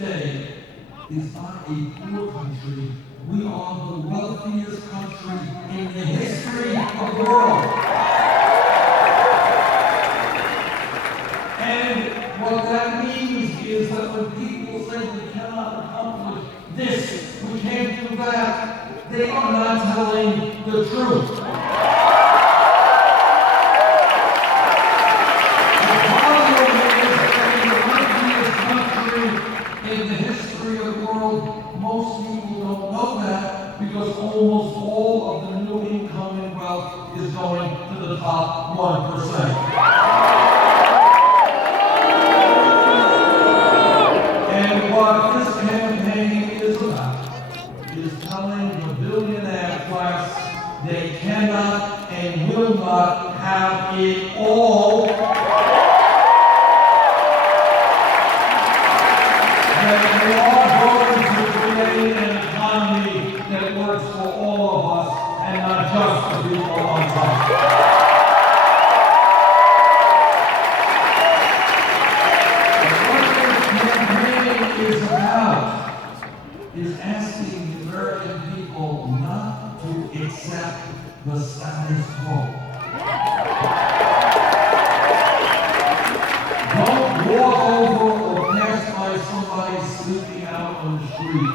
today is not a poor country. We are the wealthiest country in the history of the world. And what that means is that when people say we cannot accomplish this, we can't do that, they are not telling the truth. In the history of the world, most people don't know that because almost all of the new income and wealth is going to the top 1%. And what this campaign is about is telling the billionaire class they cannot and will not have it all. We are going to create an economy that works for all of us and not just the people on top. What this campaign is about is asking the American people not to accept the status quo. Don't walk over or pass by somebody sleeping out on the street,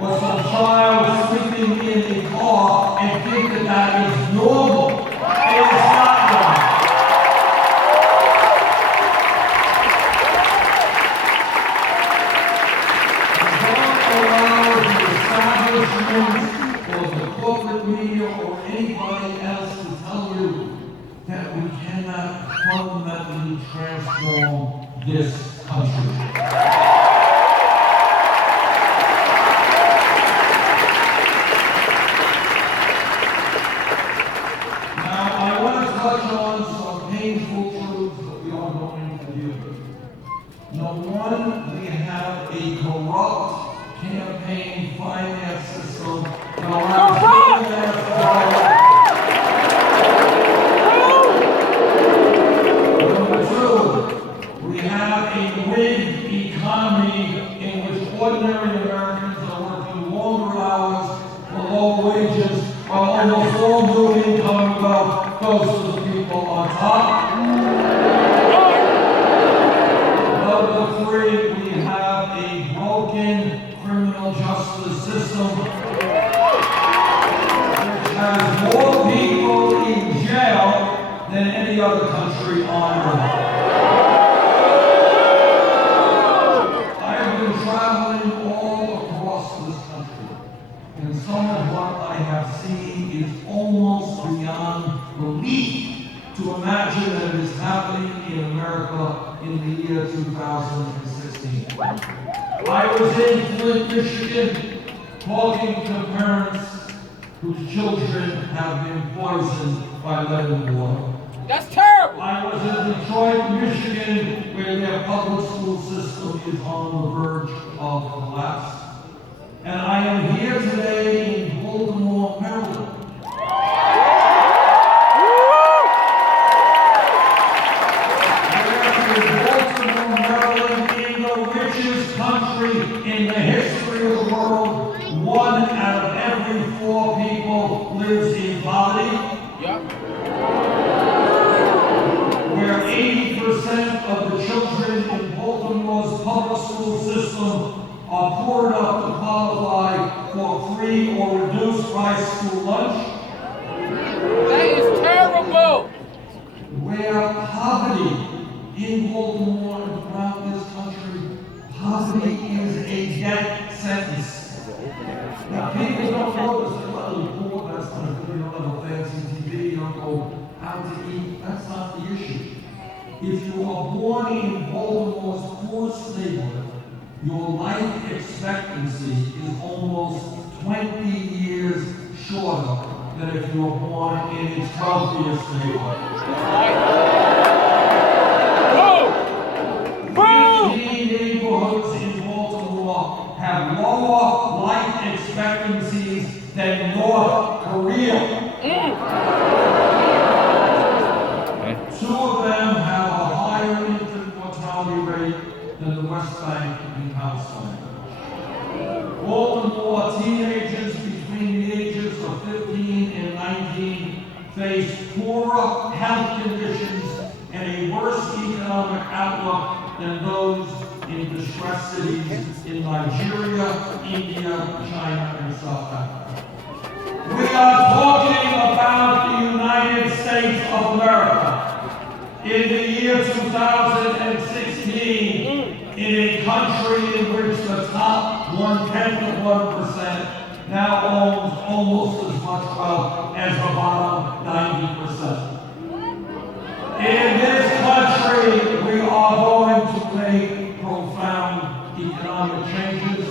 or some child sleeping in a car and think that that is normal. It is not normal. Don't allow the establishment or the corporate media or anybody else to tell you that we cannot fundamentally transform this country. Now, I want to touch on some painful truths that we are going to deal with. Number one, we have a corrupt campaign finance system that allows billionaires to borrow. We have a rigged economy in which ordinary Americans are working longer hours for low wages, while almost all new income and wealth goes to the people on top. Number three, we have a broken criminal justice system which has more people in jail than any other country on earth. Traveling all across this country, and some of what I have seen is almost beyond belief to imagine that it is happening in America in the year 2016. I was in Flint, Michigan, talking to parents whose children have been poisoned by lead and water. That's terrible. I was in Detroit, Michigan, where their public school system is on the verge of collapse. And I am here today in Baltimore, Maryland. Baltimore, Maryland, in the richest country in the history of the world, 1 out of every 4 people lives in poverty. Yep. Where 80% of the children in Baltimore's public school system are poor enough to qualify for free or reduced price school lunch. That is terrible. Where poverty in Baltimore and throughout this country, poverty is a death sentence. Now people don't know this, they're not poor, that's not good, you don't have a fancy TV, you don't go out to eat, that's not the issue. If you are born in Baltimore's poorest neighborhood, your life expectancy is almost 20 years shorter than if you were born in its wealthiest neighborhood. 15 neighborhoods in Baltimore have lower life expectancies than North Korea. Two of them have a higher infant mortality rate than the West Bank and Palestine. teenagers between the ages of 15 and 19 face poorer health conditions and a worse economic outlook than those in distressed cities in Nigeria, India, China, and South Africa. We are talking about the United States of America. In the year 2016, in a country in which the top 1/10% now owns almost as much wealth as the bottom 90%. In this country, we are going to make profound economic changes.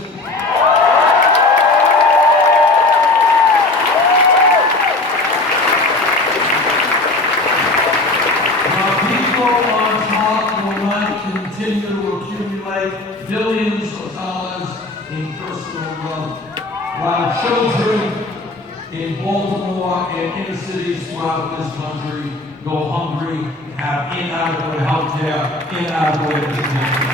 People on top will not continue to accumulate billions of dollars in personal wealth, while children in Baltimore and inner cities throughout this country go hungry, have inadequate health care, inadequate education.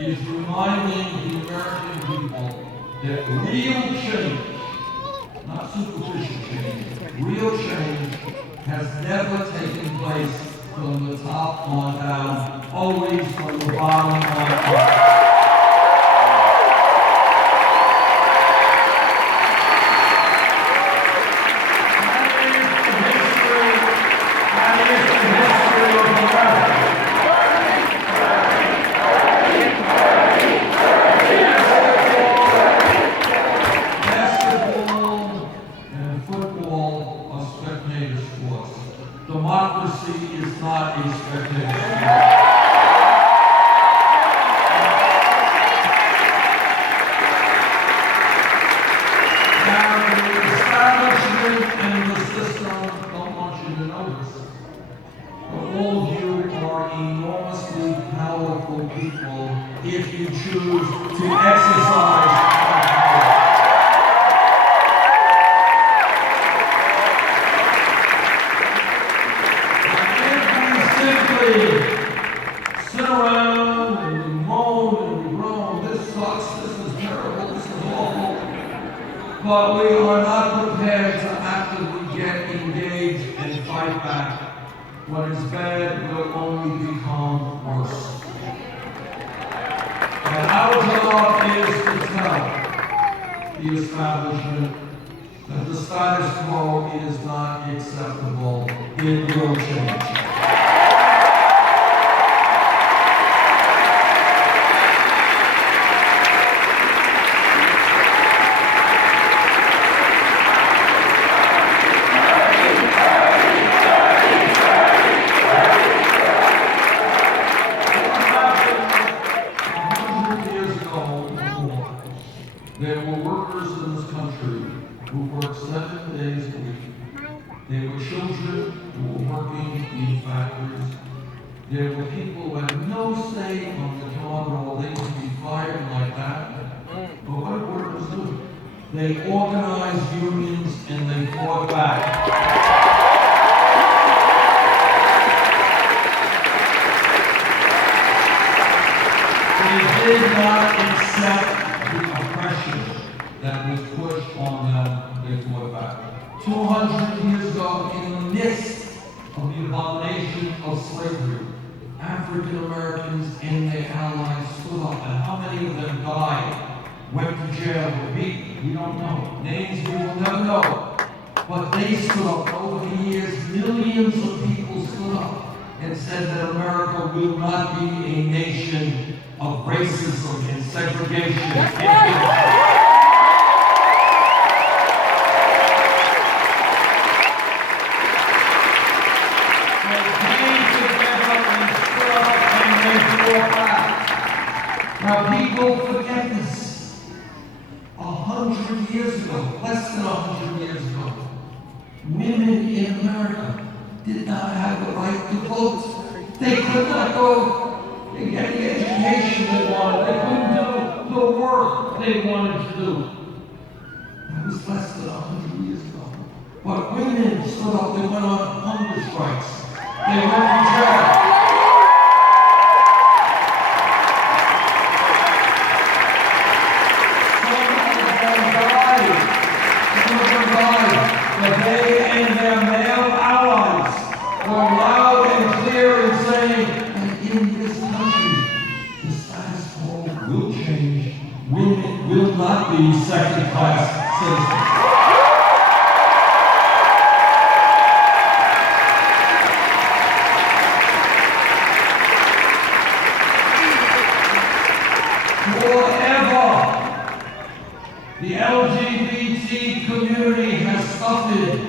Is reminding the American people that real change, not superficial change, real change has never taken place from the top on down, always from the bottom on up. Democracy is not a spectator sport. Now, the establishment and the system don't want you to know this, but all of you are enormously powerful people if you choose to exercise power. Sit around and we moan, this sucks, this is terrible, this is awful. But we are not prepared to actively get engaged and fight back. What is bad will only become worse. And our job is to tell the establishment that the status quo is not acceptable. It will change. There were workers in this country who worked 7 days a week. There were children who were working in factories. There were people who had no say on the job at all. They could be fired like that. But what did workers do? They organized unions and they fought back. They did not accept the oppression that was pushed on them. They fought back. 200 years ago, in the midst of the abomination of slavery, African Americans and their allies stood up, and how many of them died, went to jail, were beaten? We don't know. Names we will never know. But they stood up. Over the years, millions of people stood up and said that America will not be a nation of racism and segregation. Now people forget this. 100 years ago, less than 100 years ago, women in America did not have the right to vote. They could not go and get the education they wanted. They couldn't do the work they wanted to do. That was less than 100 years ago. But women stood up, they went on hunger strikes. They went to jail. But they and their male allies were loud and clear in saying that in this country, the status quo will change. Women will not be second-class citizens. Forever, the LGBT community has suffered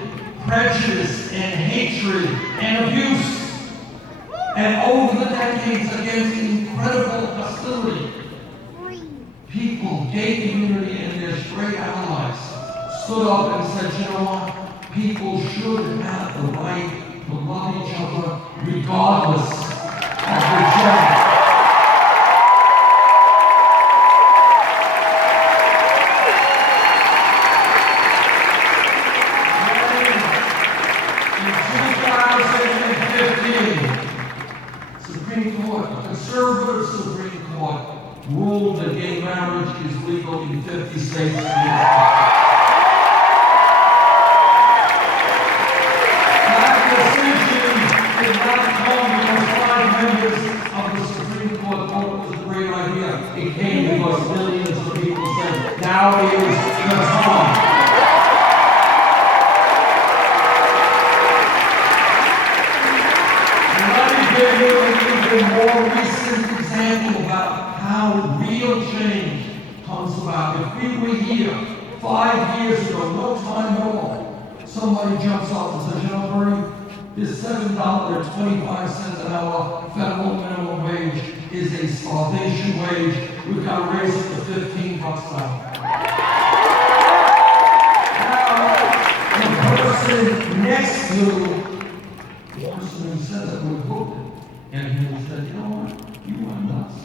prejudice and hatred and abuse, and over the decades against incredible hostility, people, gay community and their straight allies stood up and said, you know what, people should have the right to love each other regardless of their gender. Conservative Supreme Court ruled that gay marriage is legal in 50 states. That decision did not come because 5 members of the Supreme Court thought it was a great idea. It came because millions of people said, now is the time. And let me give you an even more recent example about how real change comes about. If we were here 5 years ago, no time at all, somebody jumps up and says, you know, Bernie, this $7.25 an hour federal minimum wage is a starvation wage. We've got to raise it to $15 an hour. Now, the person next to the person who said that would hook it. And he said, you know what? You are nuts.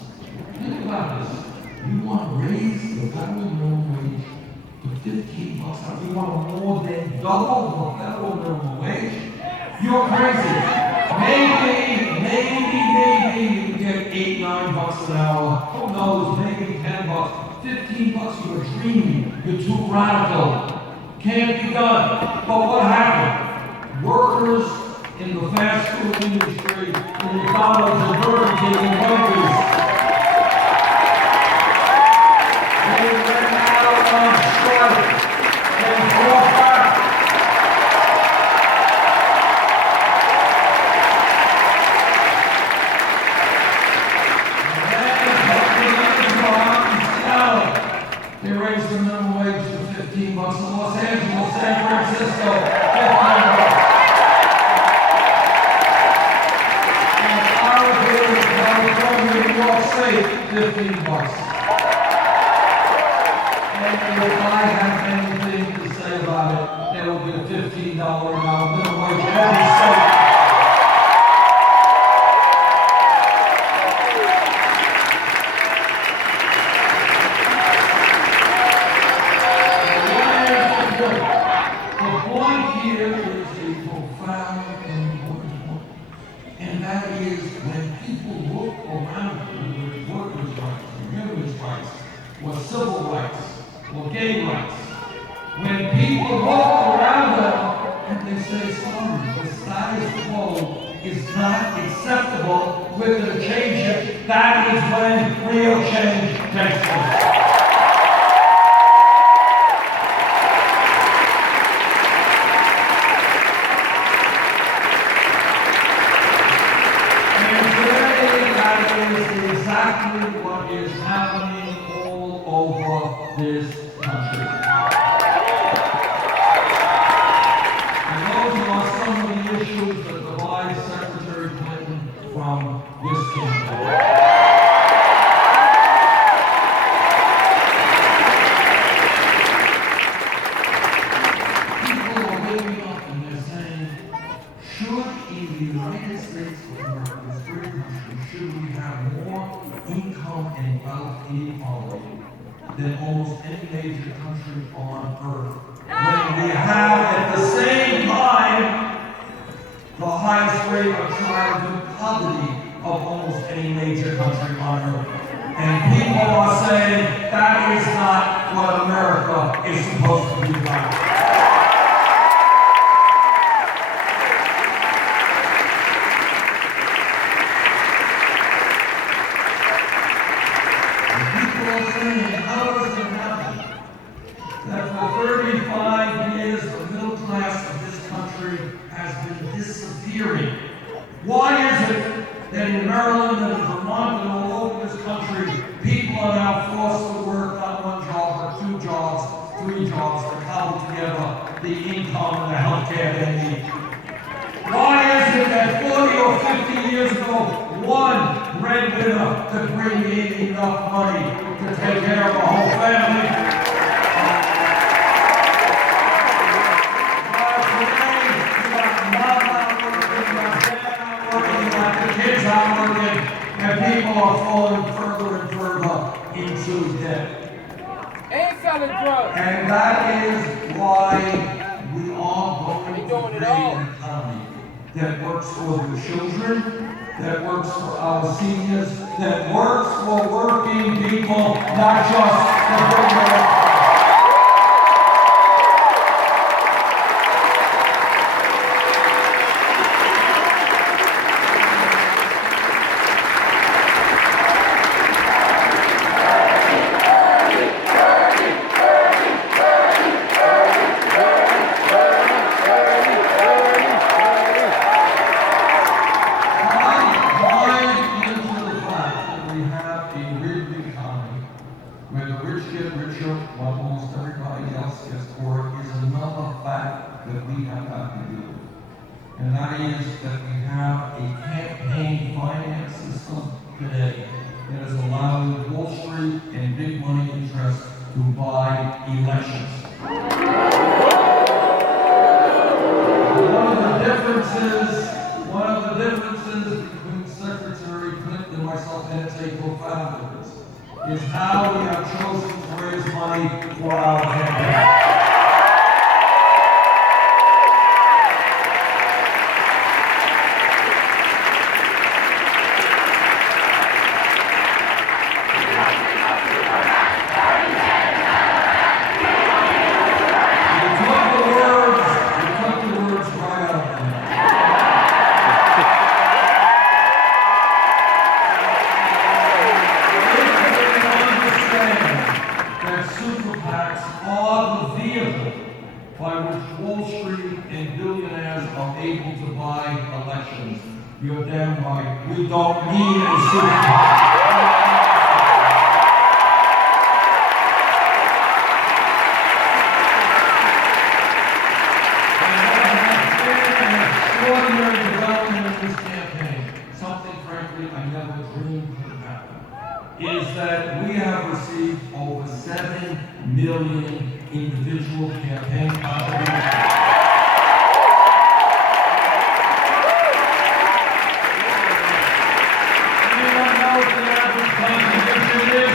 Think about this. You want to raise the federal minimum wage to $15 an hour. You want to more than double the federal minimum wage? You're crazy. Maybe you can get $8, $9 an hour. Who knows? Maybe $10. $15, you're dreaming. You're too radical. Can't be done. But what happened? Workers in the fast food industry, in McDonald's and Burger King and Wendy's, they went out on strike and fought back. They raised the minimum wage to $15 in Los Angeles, San Francisco, $15. New York State, $15. And if I have anything to say about it, there will be a $15 an hour minimum wage in every state. The point here is a profound and important point, and that is when people look around workers' rights, women's rights, or civil rights, or gay rights. When people look around them and they say, sorry, the status quo is not acceptable, we're going to change it, that is when real change takes place. Exactly what is happening all over this country. And those are some of the issues that divide Secretary Clinton from this campaign. People are waking up and they're saying, should in the United States of America, this great country, should we have more income and wealth inequality than almost any major country on earth. When we have at the same time the highest rate of childhood poverty of almost any major country on earth. And people are saying that is not what America is supposed to be like. How does it happen that for 35 years the middle class of this country has been disappearing? Why is it that in Maryland and Vermont and all over this country, people are now forced to work not one job, but 2 jobs, 3 jobs to cobble together the income and the health care they need? Why is it that 40 or 50 years ago, one breadwinner could bring in enough money to take care of the whole family? While today, you got mom out working, you got dad out working, you got the kids out working, and people are falling further and further into debt. And selling drugs. And that is why we are going to create an economy that works for the children, that works for our seniors, that works for working people, not just the regular. Where the rich get richer while almost everybody else gets poorer is another fact that we have got to deal with. And that is that we have a campaign finance system today that is allowing Wall Street and big money interests to buy elections. One of the differences between Secretary Clinton and myself, and it's a profound difference, is how we have chosen to raise money for our campaign. You took the words right out of me. Super PACs are the vehicle by which Wall Street and billionaires are able to buy elections. You're damn right. We don't need a super PAC. Extraordinary development in this campaign, something frankly I never dreamed could happen, is that we have received over 7 million individual campaign contributions. Anyone know what the average contribution is?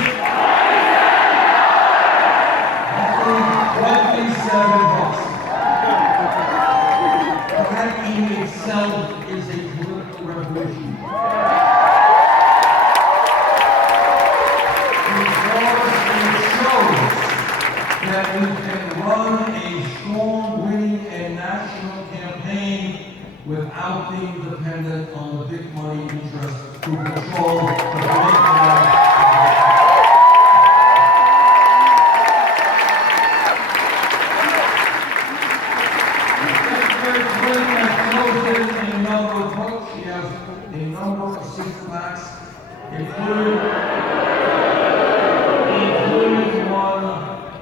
$27. That in itself is a political revolution. That we can run a strong, winning, and national campaign without being dependent on the big money interests who control the political life. Secretary Clinton has promoted a number of votes. She has a number of super PACs, including one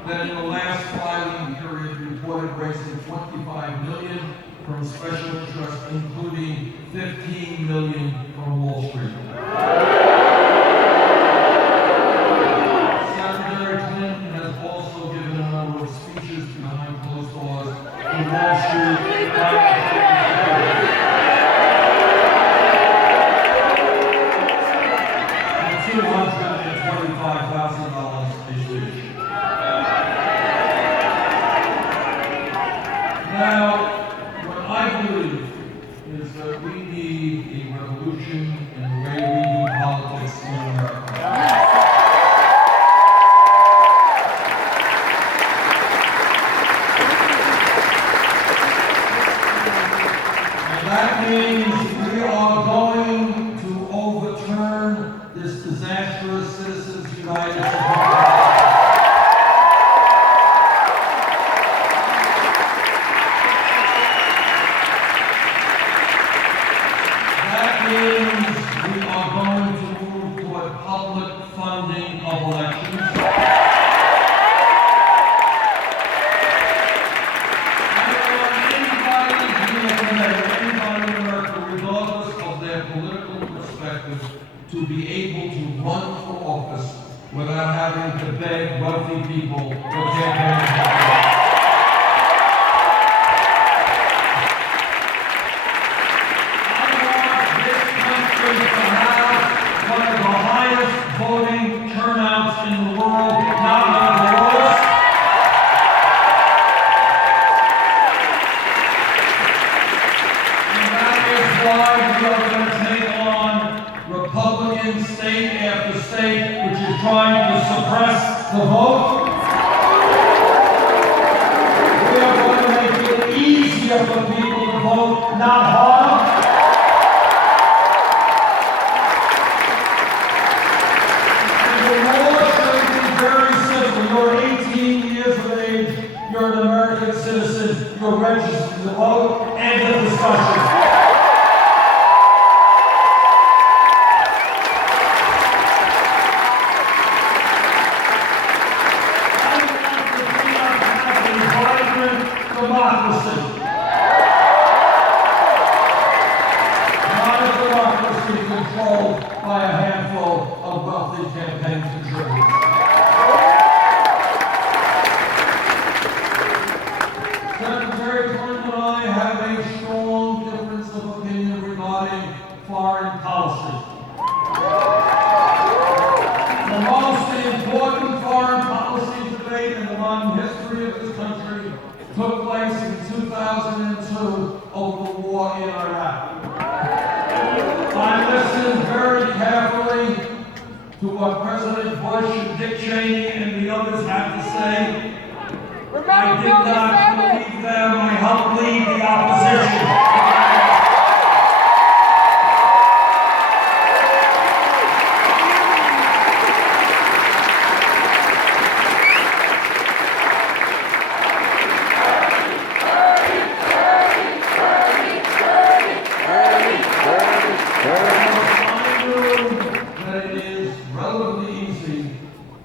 that in the last filing period reported raising $25 million from special interests, including $15 million from Wall Street. Secretary Clinton has also given a number of speeches behind closed doors to Wall Street. $225,000 a speech. for campaigning. One of the highest voting turnouts in the world, not one of the lowest. And that is why we are going to take on Republican state after state, which is trying to suppress the vote. We are going to make it easier for people to vote, not harder. You're 18 years of age, you're an American citizen, you're registered to vote, end of discussion. I want to see us have a vibrant democracy. Not a democracy controlled by a handful of wealthy campaign contributors. Secretary Clinton and I have a strong difference of opinion regarding foreign policy. The most important foreign policy debate in the modern history of this country took place in 2002 over the war in Iraq. I listened very carefully to what President Bush and Dick Cheney and the others had to say. I did not believe them. I helped lead the opposition. I knew that it is relatively easy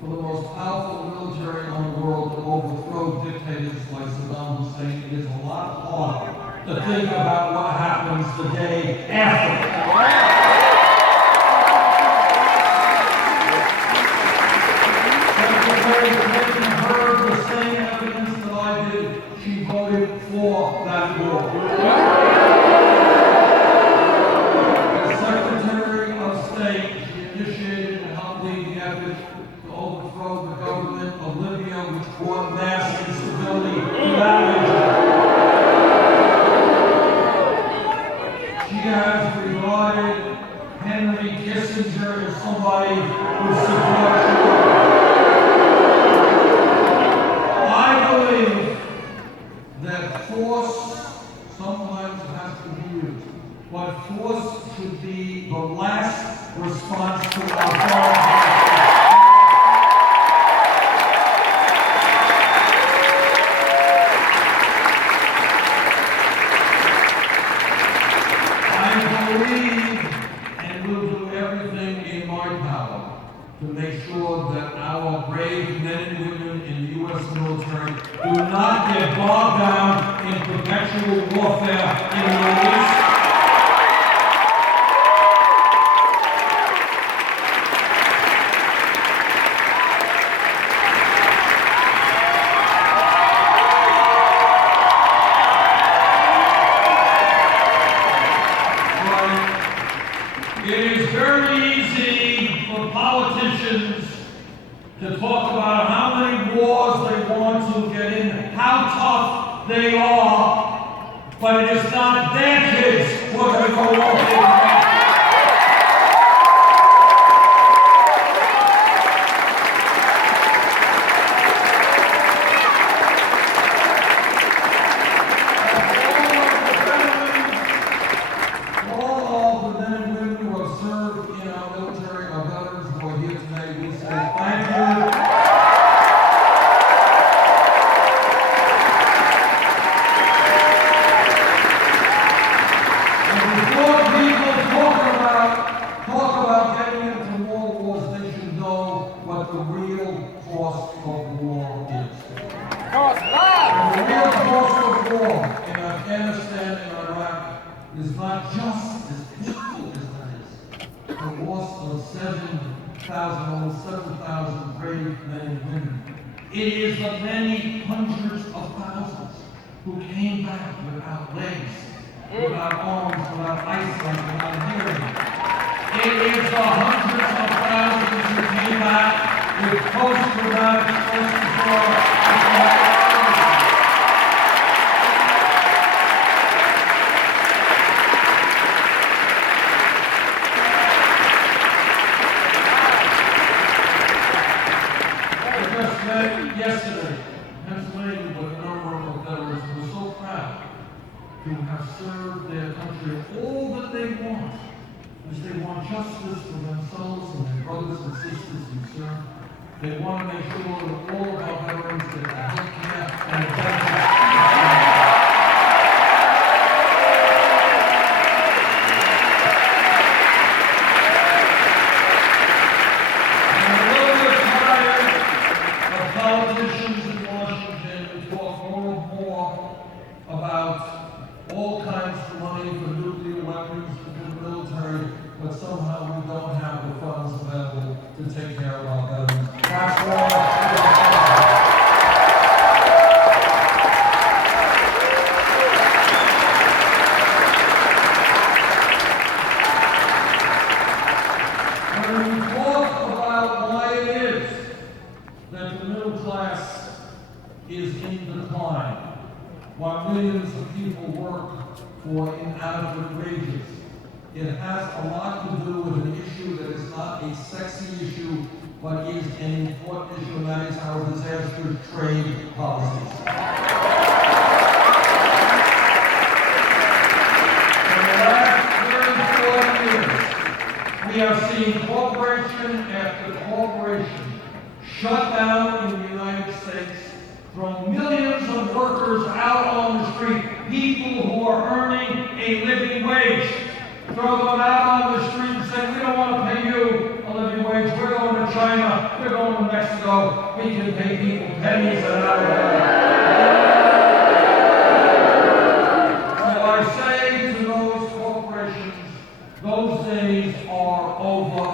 for the most powerful military in the world to overthrow dictators like Saddam Hussein. It is a lot harder to think about what happens the day after. Secretary Clinton heard the same evidence that I did. She voted for that war. As Secretary of State, she initiated and helped lead the effort to overthrow the government of Libya, which brought mass instability throughout She has regarded Henry Kissinger as somebody who supports you. I believe that force sometimes has to be used, but force should be the last response to our foreign policy. I believe and will do everything in my power to make sure that our brave men and women in the U.S. military do not get bogged down in perpetual warfare in the Middle East. It is very easy for politicians to talk about how many wars they want to get in, how tough they are, but it is not their kids who are going to go off in. Afghanistan and Iraq is not just as painful as that is. The loss of 7,000, almost 7,000 brave men and women It is the many hundreds of thousands who came back without legs, without arms, without eyesight, without hearing. It is the hundreds of thousands who came back with post-traumatic stress disorder. Yesterday, Pennsylvania, with a number of veterans who were so proud to have served their country. All that they want is they want justice for themselves and their brothers and sisters who serve. They want to make sure that all of our veterans get the health care and the benefits. Politicians in Washington who talk more and more about all kinds of money for nuclear weapons for the military, but somehow we don't have the funds available to take care of our veterans. That's why. When we talk about why it is that the middle class is in decline, while millions of people work for inadequate wages. It has a lot to do with an issue that is not a sexy issue, but is an important issue, and that is our disaster trade policies. In the last 34 years, we have seen corporation after corporation shut down in the United States, throw millions of workers out on the street, people who are earning a living wage, throw them out on the street and say, we don't want to pay you a living wage, we're going to China, we're going to Mexico, we can pay people pennies an hour. So I say to those corporations, those days are over.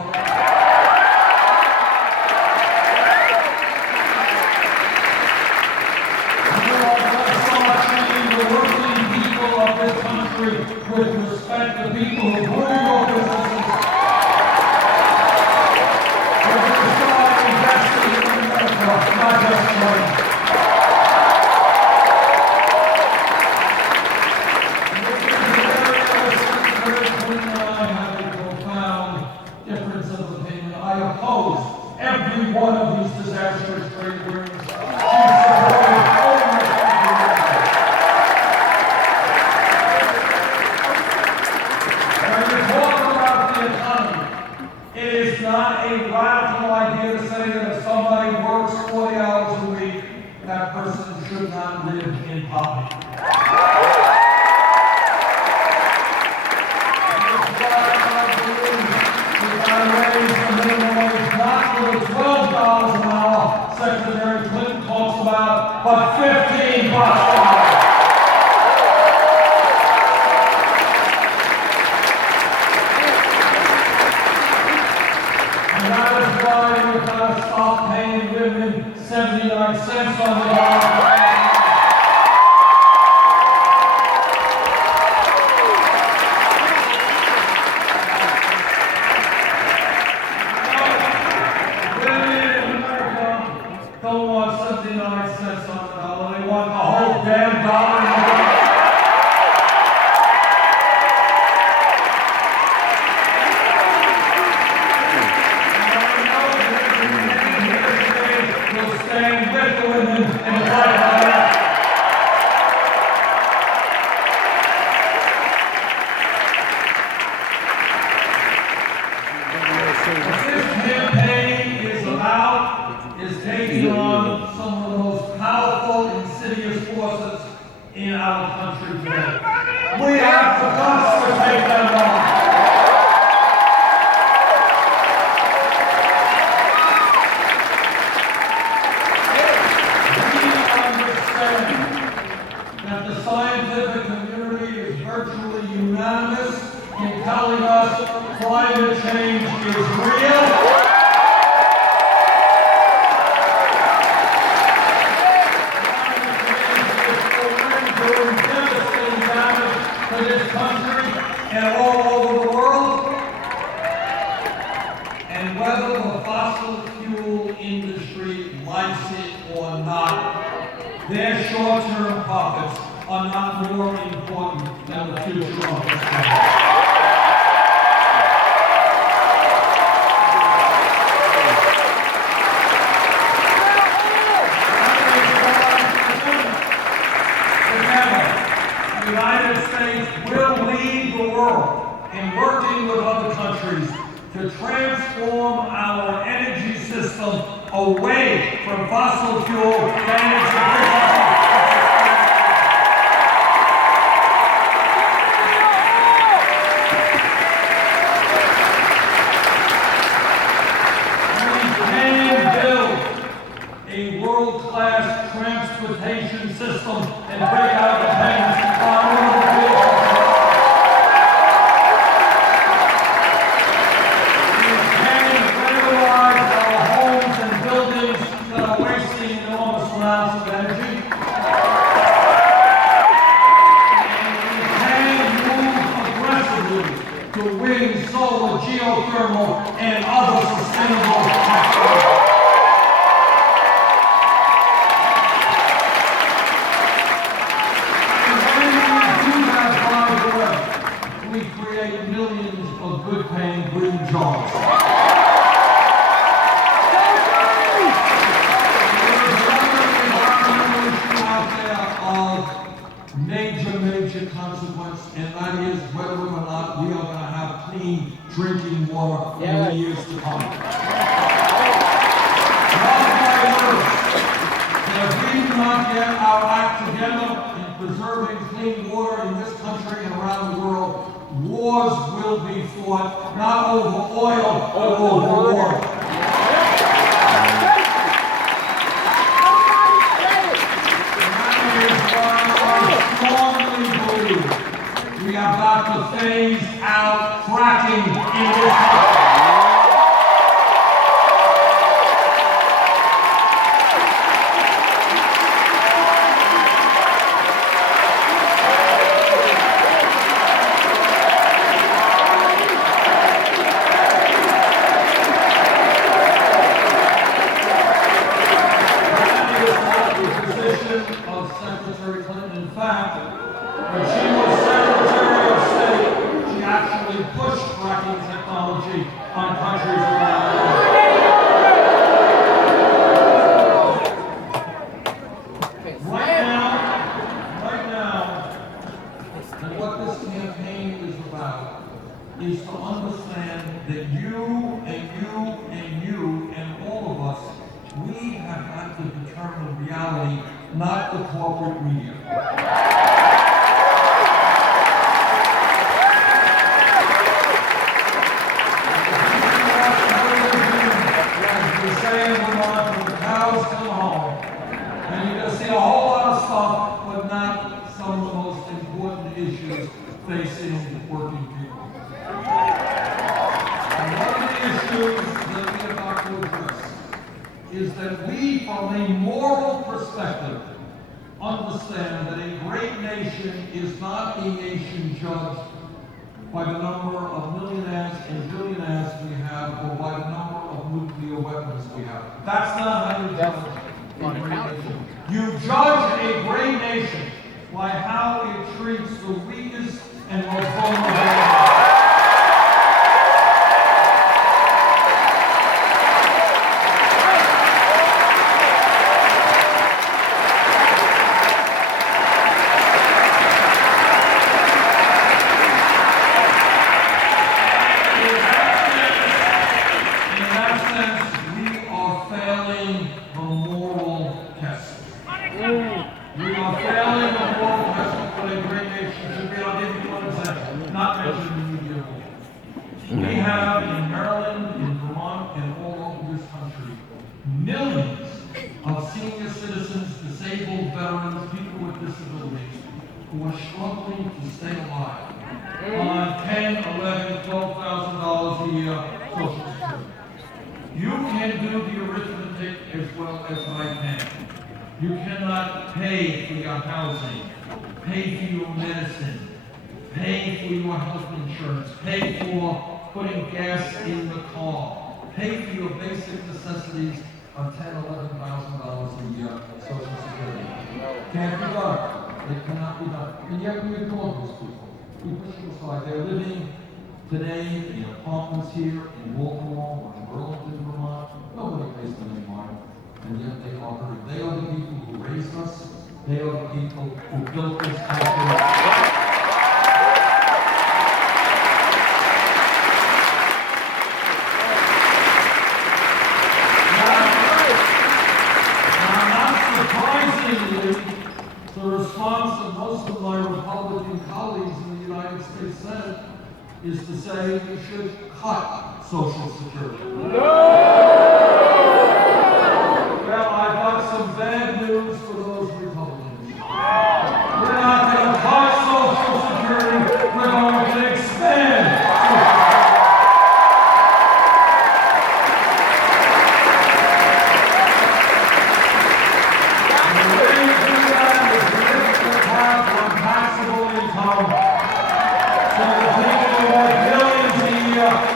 With respect to people who grew your businesses, we're going to start investing in America, not just China. This is an area where Secretary Clinton and I have a profound difference of opinion. I oppose every one of these disastrous trade agreements. She supported almost every one. It is not a radical idea to say that if somebody works 40 hours a week, that person should not live in poverty. I raise the minimum wage not for the $12 an hour Secretary Clinton talks about, but $15 an hour. We've got to stop paying women 79 cents on the dollar. Women in America don't want 79 cents on the dollar. They want the whole damn dollar in the dollar. Stand with the women and the fight for that. What this campaign is about is taking on some of the most powerful, insidious forces in our country today. We have the guts to take them on. That the scientific community is virtually unanimous in telling us climate change is real. and all over the world. And whether the fossil fuel industry likes it or not, their short-term profits are not more important than the future of this country. The United States will lead the world in working with other countries to transform our energy system away from fossil fuel and its a world-class transportation system and break out the payments on automobiles. We can regularize our homes and buildings that are wasting enormous amounts of energy. And we can move aggressively to wind, solar, geothermal, and other sustainable technologies. We create millions of good-paying green jobs. There's another environmental issue out there of major consequence, and that is whether or not we are going to have clean drinking water in the years to come. If we do not get our act together in preserving clean water in this country and around the world, wars will be fought, not over oil, but over water. And that is why I strongly believe we have got to phase out fracking in this country. Secretary Clinton. In fact, when she was Secretary of State, she actually pushed fracking technology on countries around the world. Right now, and what this campaign is about is to understand that you and all of us, we have got to determine reality, not the corporate media. As we say in Vermont, when the cows come home, and you're going to see a whole lot of stuff, but not some of the most important issues facing working people. And one of the issues that we are about to address is that we, from a moral perspective, understand that a great nation is not a nation judged by the number of millionaires and billionaires we have or by the number of nuclear weapons we have. That's not how you judge a great nation. You judge a great nation by how it treats the weakest and most vulnerable. We are failing the moral test for a great nation. I'll give you one example, not mentioned in the media. We have in Maryland, in Vermont, and all over this country, millions of senior citizens, disabled veterans, people with disabilities, who are struggling to stay alive on $10,000, $11,000, $12,000 a year Social Security. You can do the arithmetic as well as I can. You cannot pay for your housing, pay for your medicine, pay for your health insurance, pay for putting gas in the car, pay for your basic necessities of $10,000, $11,000 a year Social Security. Can't be done. It cannot be done. And yet we ignore those people. We push them aside. They're living today in apartments here in Baltimore or in Burlington, Vermont. Nobody pays them any mind. And yet they are hurting. They are the people who raised us. They are the people who built this country. The response of most of my Republican colleagues in the United States Senate is to say you should cut Social Security. Well, I've got some bad news for those Republicans. We're not going to cut Social Security, we're going to expand Social Security.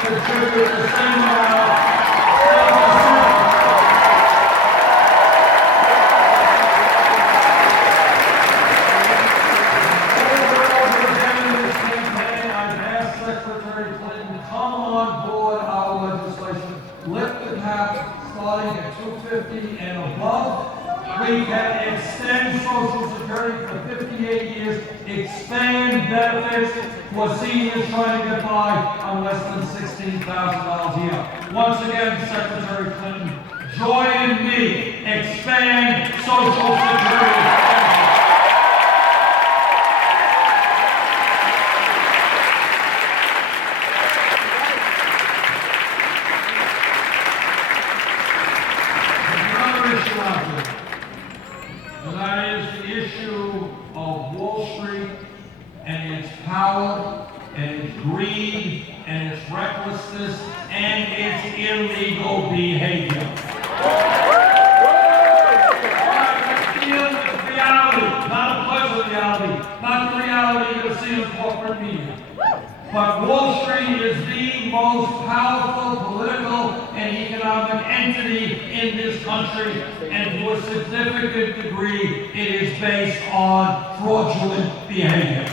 Contribute the same amount, 7%. Over again in this campaign, I've asked Secretary Clinton to come on board our legislation, lift the cap starting at $250 and above. We can extend Social Security for 58 years, expand benefits for seniors trying to get by on less than $16,000 a year. Once again, Secretary Clinton, join me, expand Social Security. Another issue out there. And that is the issue of Wall Street and its power and its greed and its recklessness and its illegal behavior. Let's deal with reality, not a pleasant reality, not the reality you're going to see in corporate media. But Wall Street is the most powerful political and economic entity in this country, and to a significant degree, it is based on fraudulent behavior.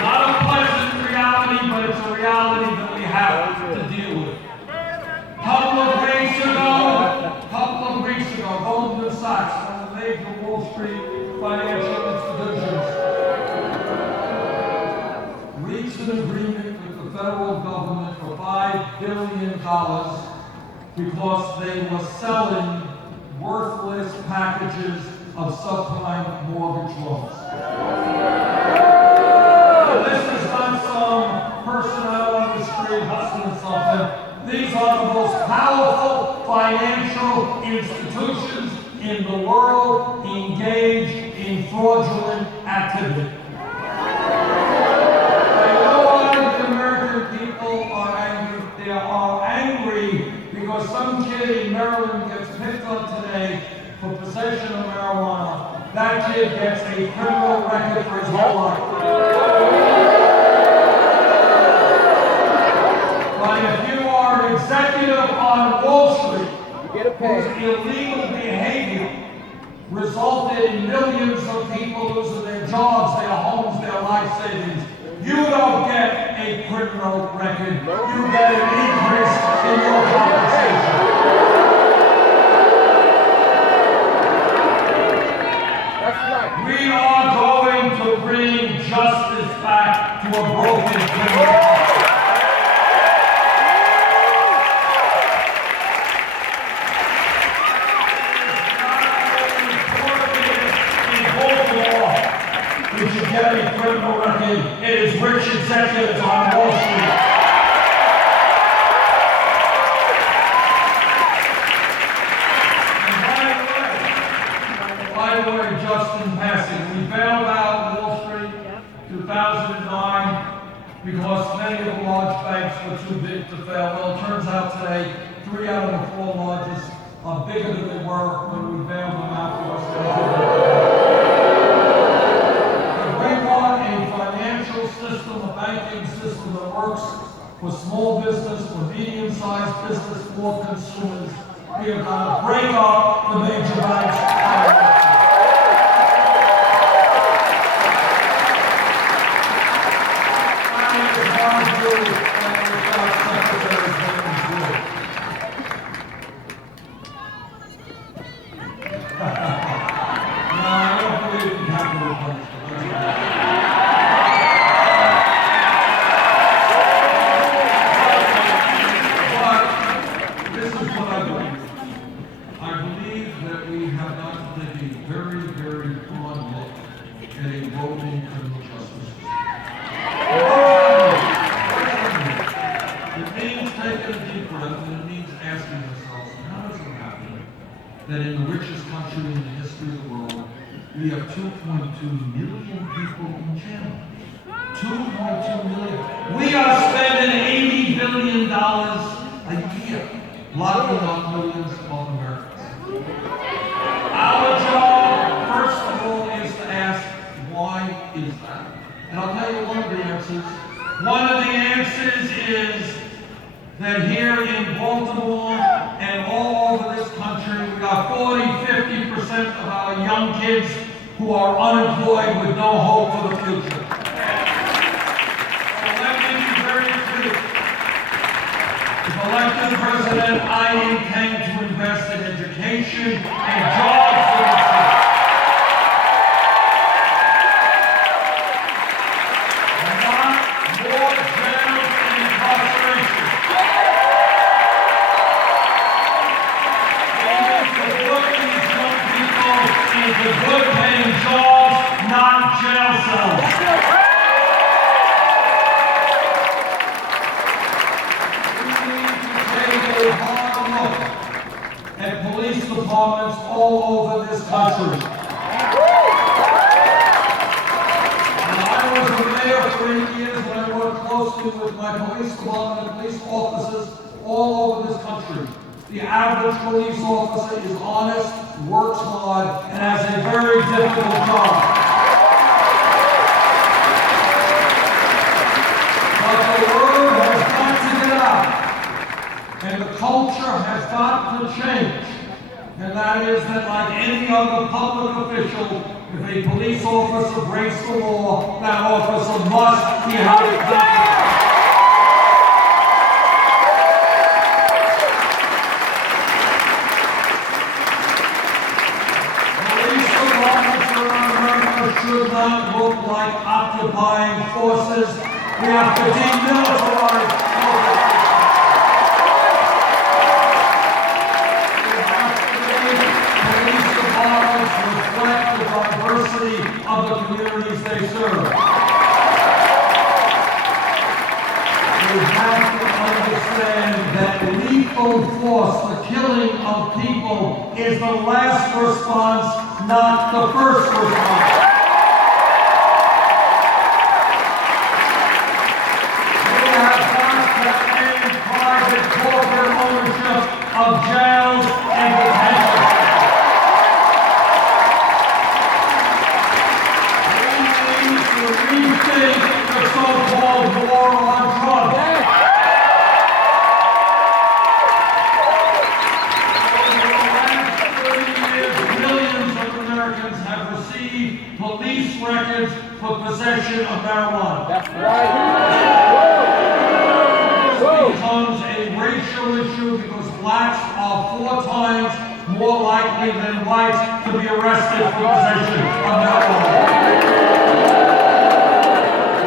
Not a pleasant reality, but it's a reality that we have to deal with. A couple of weeks ago, Goldman Sachs, one of the major Wall Street financial institutions, reached an agreement with the federal government for $5 billion because they were selling worthless packages of subprime mortgage loans. Now, this is not some person out on the street hustling something. These are the most powerful financial institutions in the world engaged in fraudulent activity. They are angry because some kid in Maryland gets picked up today for possession of marijuana. That kid gets a criminal record for his whole life. But if you are an executive on Wall Street whose illegal behavior resulted in millions of people losing their jobs, their homes, their life savings, you don't get a criminal record. You get an increase in your compensation. That's right. We are going to bring justice back to a broken criminal. You should get a criminal record. It is rich executives on Wall Street. And by the way, just in passing, we bailed out Wall Street 2009 because many of the large banks were too big to fail. Well, it turns out today, 3 out of the 4 largest are bigger than they were when we bailed them out because they works for small business, for medium-sized business, for consumers. We have got to break up the major banks. That in the richest country in the history of the world, we have 2.2 million people in jail. 2.2 million. We are spending $80 billion a year locking up millions of Americans. Our job, first of all, is to ask, why is that? And I'll tell you one of the answers. One of the answers is that here in Baltimore and all over this country, we got 40–50% of our young kids who are unemployed with no hope for the future. So let me be very clear. If elected president, I intend to invest in education and jobs for the city. Not more jails and incarceration. Into good-paying jobs, not jail cells. We need to take a hard look at police departments all over this country. I was a mayor for 8 years when I worked closely with my police department and police officers all over this country. The average police officer is honest, works hard, and has a very difficult job. But the word has got to get out, and the culture has got to change. And that is that, like any other public official, if a police officer breaks the law, that officer must be held accountable. Should not look like occupying forces. We have to demilitarize forces. We have to make police departments reflect the diversity of the communities they serve. We have to understand that lethal force, the killing of people, is the last response, not the first response. Corporate ownership of jails and detention. We need to rethink the so-called war on drugs. Over the last 30 years, millions of Americans have received police records for possession of marijuana. That's right. Becomes a racial issue because blacks are 4 times more likely than whites to be arrested for possession of marijuana.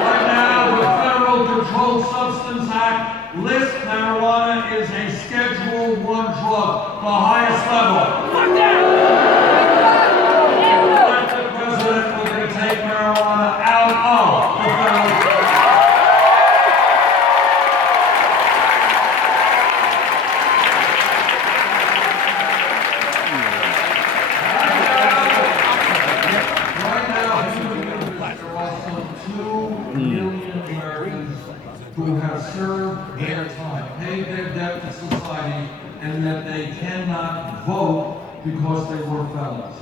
Right now, the Federal Controlled Substance Act lists marijuana as a Schedule I drug, the highest level. The elected president will going to take marijuana out of the federal. Who have served their time, paid their debt to society, and that they cannot vote because they were felons.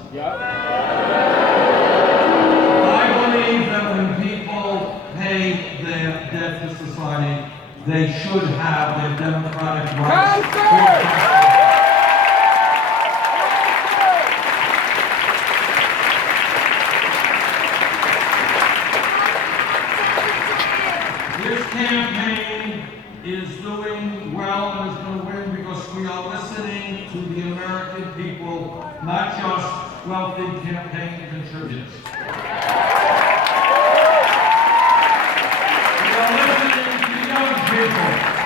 I believe that when people pay their debt to society, they should have their democratic rights. This campaign is doing well and is going to win because we are listening to the American people, not just wealthy campaign contributors. We are listening to young people.